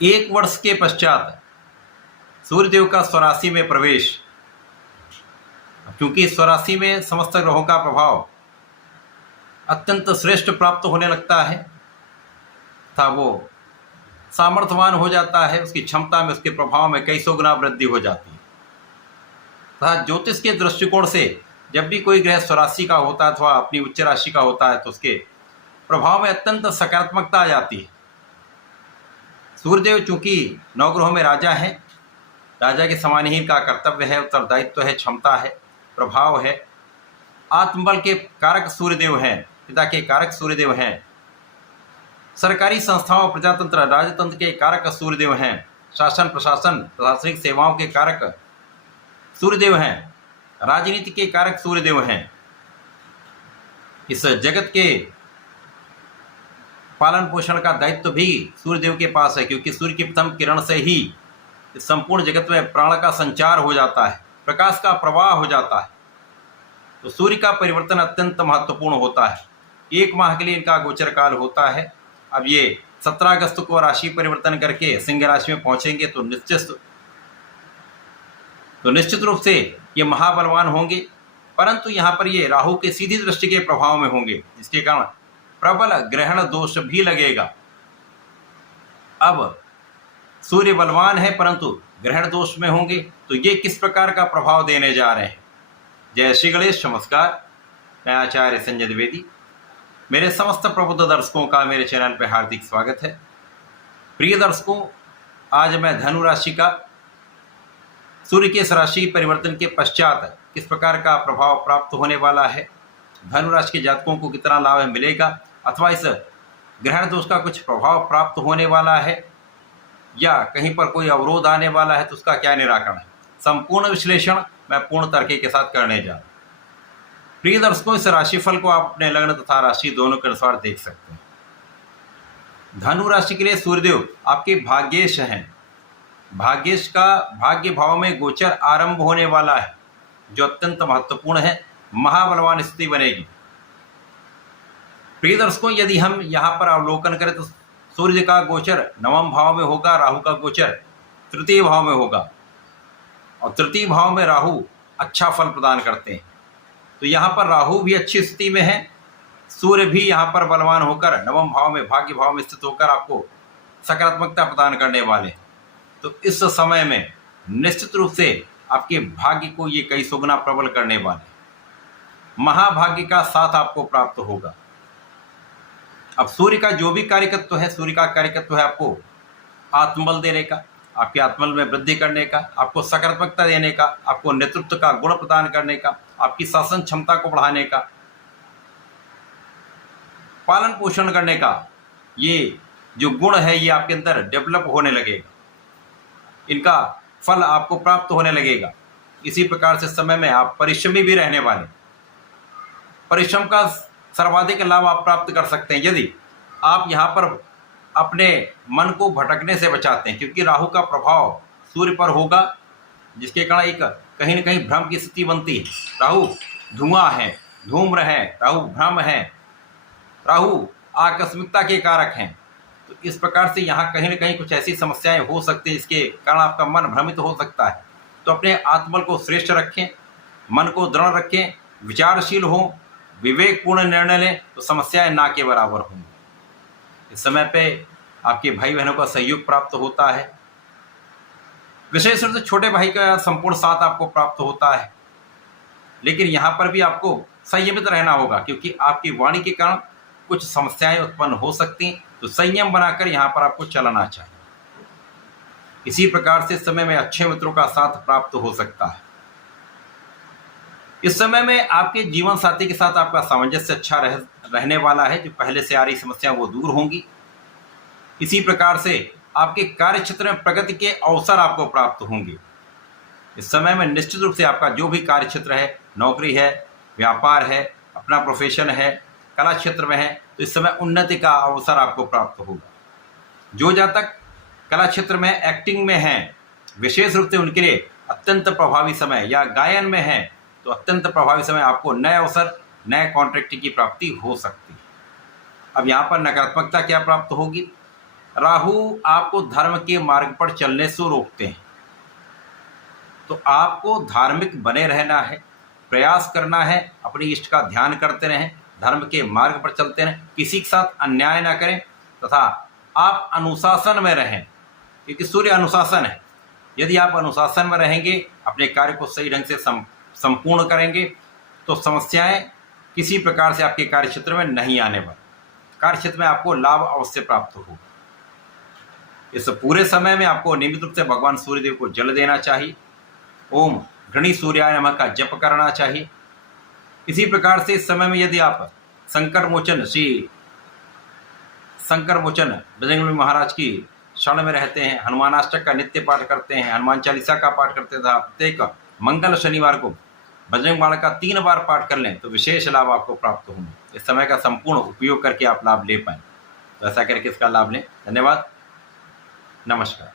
एक वर्ष के पश्चात सूर्यदेव का स्वराशि में प्रवेश। क्योंकि स्वराशि में समस्त ग्रहों का प्रभाव अत्यंत श्रेष्ठ प्राप्त होने लगता है तथा वो सामर्थ्यवान हो जाता है, उसकी क्षमता में, उसके प्रभाव में कई सौ गुना वृद्धि हो जाती है। तथा ज्योतिष के दृष्टिकोण से जब भी कोई ग्रह स्वराशि का होता है अथवा अपनी उच्च राशि का होता है तो उसके प्रभाव में अत्यंत सकारात्मकता आ जाती है। सूर्यदेव चूंकि नवग्रहों में राजा हैं, राजा के समान ही इनका कर्तव्य है, उत्तरदायित्व है, क्षमता है, प्रभाव है। आत्मबल के कारक सूर्यदेव हैं, पिता के कारक सूर्यदेव हैं। सरकारी संस्थाओं, प्रजातंत्र, राजतंत्र के कारक सूर्यदेव हैं। शासन, प्रशासन, प्रशासनिक सेवाओं के कारक सूर्यदेव हैं। राजनीति के कारक सूर्यदेव हैं। इस जगत के पालन पोषण का दायित्व भी सूर्यदेव के पास है, क्योंकि सूर्य की प्रथम किरण से ही इस संपूर्ण जगत में प्राण का संचार हो जाता है, प्रकाश का प्रवाह हो जाता है। तो सूर्य का परिवर्तन अत्यंत महत्वपूर्ण होता है। एक माह के लिए इनका गोचर काल होता है। अब ये 17 अगस्त को राशि परिवर्तन करके सिंह राशि में पहुंचेंगे तो निश्चित रूप से ये महाबलवान होंगे, परंतु यहाँ पर ये राहु के सीधी दृष्टि के प्रभाव में होंगे, जिसके कारण प्रबल ग्रहण दोष भी लगेगा। अब सूर्य बलवान है परंतु ग्रहण दोष में होंगे, तो ये किस प्रकार का प्रभाव देने जा रहे हैं। जय श्री गणेश, नमस्कार। मैं आचार्य संजय द्विवेदी। मेरे समस्त प्रबुद्ध दर्शकों का मेरे चैनल पर हार्दिक स्वागत है। प्रिय दर्शकों, आज मैं धनु राशि का सूर्य के इस राशि परिवर्तन के पश्चात किस प्रकार का प्रभाव प्राप्त होने वाला है, धनु राशि के जातकों को कितना लाभ मिलेगा, अथवा इस ग्रहण दोष का कुछ प्रभाव प्राप्त होने वाला है या कहीं पर कोई अवरोध आने वाला है तो उसका क्या निराकरण है, संपूर्ण विश्लेषण मैं पूर्ण तर्क के साथ करने जा रहा हूं। प्रिय दर्शकों, इस राशिफल को आप अपने लग्न तथा राशि दोनों के अनुसार देख सकते हैं। धनु राशि के लिए सूर्यदेव आपके भाग्येश हैं। भाग्येश का भाग्य भाव में गोचर आरंभ होने वाला है, जो अत्यंत महत्वपूर्ण है। महाबलवान स्थिति बनेगी। प्रिय दर्शकों, यदि हम यहाँ पर अवलोकन करें तो सूर्य का गोचर नवम भाव में होगा, राहु का गोचर तृतीय भाव में होगा, और तृतीय भाव में राहु अच्छा फल प्रदान करते हैं। तो यहाँ पर राहु भी अच्छी स्थिति में है, सूर्य भी यहाँ पर बलवान होकर नवम भाव में, भाग्य भाव में स्थित होकर आपको सकारात्मकता प्रदान करने वाले हैं। तो इस समय में निश्चित रूप से आपके भाग्य को ये कई सौ गुना प्रबल करने वाले, महाभाग्य का साथ आपको प्राप्त होगा। अब सूर्य का जो भी कार्यकत्व है, सूर्य का कार्यकत्व है आपको आत्मबल देने का, आपके आत्मबल में वृद्धि करने का, आपको सकारात्मकता देने का, आपको नेतृत्व का गुण प्रदान करने का, आपकी शासन क्षमता को बढ़ाने का, पालन पोषण करने का, ये जो गुण है ये आपके अंदर डेवलप होने लगेगा, इनका फल आपको प्राप्त होने लगेगा। इसी प्रकार से समय में आप परिश्रमी भी रहने वाले, परिश्रम का सर्वाधिक लाभ आप प्राप्त कर सकते हैं यदि आप यहाँ पर अपने मन को भटकने से बचाते हैं, क्योंकि राहु का प्रभाव सूर्य पर होगा, जिसके कारण एक कहीं न कहीं भ्रम की स्थिति बनती है। राहु धुआं है, धूम्र है, राहु भ्रम है, राहु आकस्मिकता के कारक हैं। तो इस प्रकार से यहाँ कहीं न कहीं कुछ ऐसी समस्याएं हो सकती हैं, जिसके कारण आपका मन भ्रमित हो सकता है। तो अपने आत्मबल को श्रेष्ठ रखें, मन को दृढ़ रखें, विचारशील हों, विवेकपूर्ण निर्णय लें, तो समस्याएं ना के बराबर होंगी। इस समय पे आपके भाई बहनों का सहयोग प्राप्त होता है, विशेष रूप से छोटे भाई का संपूर्ण साथ आपको प्राप्त होता है। लेकिन यहाँ पर भी आपको संयमित रहना होगा, क्योंकि आपकी वाणी के कारण कुछ समस्याएं उत्पन्न हो सकती हैं। तो संयम बनाकर यहाँ पर आपको चलना चाहिए। इसी प्रकार से इस समय में अच्छे मित्रों का साथ प्राप्त हो सकता है। इस समय में आपके जीवन साथी के साथ आपका सामंजस्य अच्छा रहने वाला है। जो पहले से आ रही समस्या वो दूर होंगी। इसी प्रकार से आपके कार्य क्षेत्र में प्रगति के अवसर आपको प्राप्त होंगे। इस समय में निश्चित रूप से आपका जो भी कार्य क्षेत्र है, नौकरी है, व्यापार है, अपना प्रोफेशन है, कला क्षेत्र में है, तो इस समय उन्नति का अवसर आपको प्राप्त होगा। जो जातक कला क्षेत्र में एक्टिंग में हैं, विशेष रूप से उनके लिए अत्यंत प्रभावी समय, या गायन में है तो अत्यंत प्रभावी समय, आपको नए अवसर, नए कॉन्ट्रैक्ट की प्राप्ति हो सकती है। अब यहाँ पर नकारात्मकता क्या प्राप्त होगी? राहु आपको धर्म के मार्ग पर चलने से रोकते हैं। तो आपको धार्मिक बने रहना है, प्रयास करना है, अपनी इष्ट का ध्यान करते रहें, धर्म के मार्ग पर चलते रहें, किसी के साथ अन्याय ना करें तथा आप अनुशासन में रहें, क्योंकि सूर्य अनुशासन है। यदि आप अनुशासन में रहेंगे, अपने कार्य को सही ढंग से संपूर्ण करेंगे, तो समस्याएं किसी प्रकार से आपके कार्य क्षेत्र में नहीं आने वाली। कार्य क्षेत्र में आपको लाभ अवश्य प्राप्त होगा। इस पूरे समय में आपको नियमित रूप से भगवान सूर्यदेव को जल देना चाहिए। ओम घृणी सूर्याय नमः का जप करना चाहिए। इसी प्रकार से इस समय में यदि आप शंकर मोचन बजरंगबली महाराज की शरण में रहते हैं, हनुमानाष्टक का नित्य पाठ करते हैं, हनुमान चालीसा का पाठ करते हैं, प्रत्येक मंगल शनिवार को बजरंग बाण का 3 बार पाठ कर लें तो विशेष लाभ आपको प्राप्त होंगे। इस समय का संपूर्ण उपयोग करके आप लाभ ले पाएं, तो ऐसा करके इसका लाभ लें। धन्यवाद, नमस्कार।